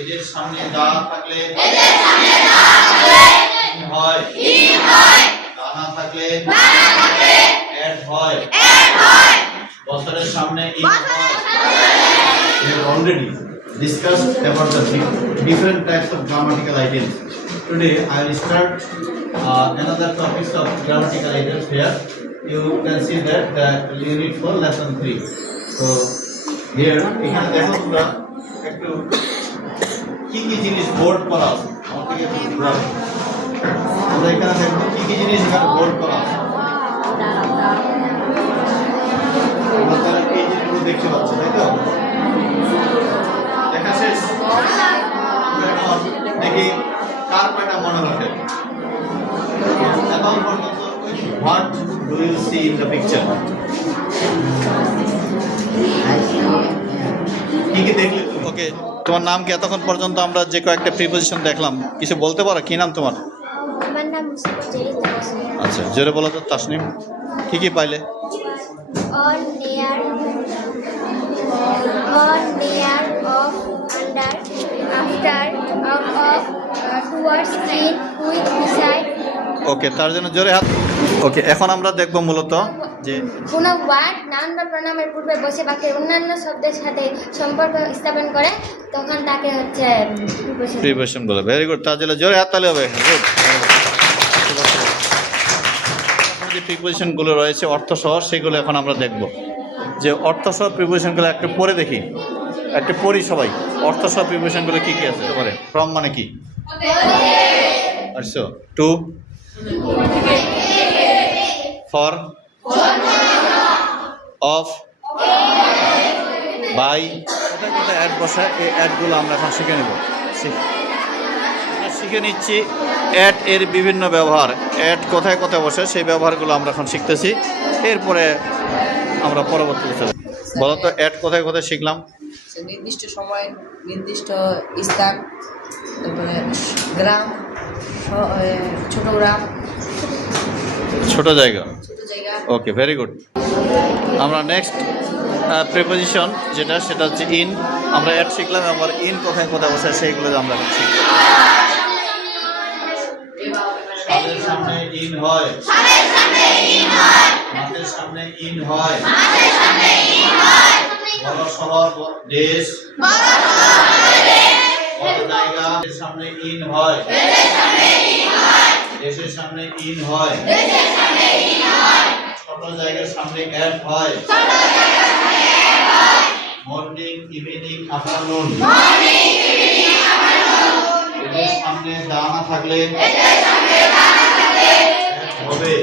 এদের সামনে দা থাকলে ইন হয়, দা না থাকলে এড হয়। বছরের সামনে ইন হয়। We have already discussed about the different types of grammatical items. Today I will start another topics of grammatical items here. You can see that the unit for lesson 3. So here এখানে দেখো তোমরা একটু কি কি জিনিস board করা আছে আমাকে একটু ঘোরাও। আমরা এখানে দেখো কি কি জিনিস এখানে বোর্ড করা আছে। আমরা তাহলে এই জিনিসগুলো দেখতে পাচ্ছি, তাই তো? দেখা শেষ? এখন দেখি কার কয়টা মনে রাখে। এখন পর্যন্ত what do you see in the picture? কি কি দেখলে তুমি? ওকে, তোমার নাম কি? এতক্ষণ পর্যন্ত আমরা যে কয়েকটা প্রিপোজিশন দেখলাম, কিছু বলতে পারো? কি নাম তোমার? আমার নাম মুস্তাফা জলিল। আচ্ছা, জোরে বলো তো তাসনিম, কি কি পাইলে? on near of under after of towards in with beside। ওকে, তার জন্য জোরে হাত। ওকে, এখন আমরা দেখব মূলত যে কোনো ওয়ার্ড নাউন বা প্রোনাউনের পূর্বে বসে বাক্যের অন্যান্য শব্দের সাথে সম্পর্ক স্থাপন করে তখন তাকে হচ্ছে প্রিপোজিশন বলে। ভেরি গুড, তার জন্য জোরে হাত তালি হবে। গুড। যে প্রিপোজিশনগুলো রয়েছে অর্থসহ, সেগুলো এখন আমরা দেখব। যে অর্থসহ প্রিপোজিশনগুলো একটু পরে দেখি, একটু পড়ি সবাই। অর্থসহ প্রিপোজিশনগুলো কি কি আছে? পরে ফ্রম মানে কি? আচ্ছা, টু, ফর, অফ, বাই, কোথায় কোথায় অ্যাড বসায়, এই অ্যাডগুলো আমরা এখন শিখে নেব। শিখে নিচ্ছি অ্যাড এর বিভিন্ন ব্যবহার। অ্যাড কোথায় কোথায় বসে সেই ব্যবহারগুলো আমরা এখন শিখতেছি। এরপরে আমরা পরবর্তীতে চলে বলো তো অ্যাড কোথায় কোথায় শিখলাম? নির্দিষ্ট সময়, নির্দিষ্ট স্থান, তারপরে গ্রাম, ছোট গ্রাম, ছোট জায়গা। ছোট জায়গা। ওকে, ভেরি গুড। আমরা নেক্সট প্রিপোজিশন যেটা, সেটা হচ্ছে ইন। আমরা অ্যাড শিখলাম, আবার ইন কোথায় কোথায় বসে সেইগুলো আমরা এখন শিখব। সাদের সামনে ইন হয়, মাঠের সামনে ইন হয়, বড় শহর, দেশ, বড় জায়গার সামনে ইন হয়, দেশের সামনে ইন হয়, ছোট জায়গার সামনে অ্যাড হয়, মর্নিং, ইভিনিং, আফটারনুন, এদের সামনে দা না থাকলে হবে।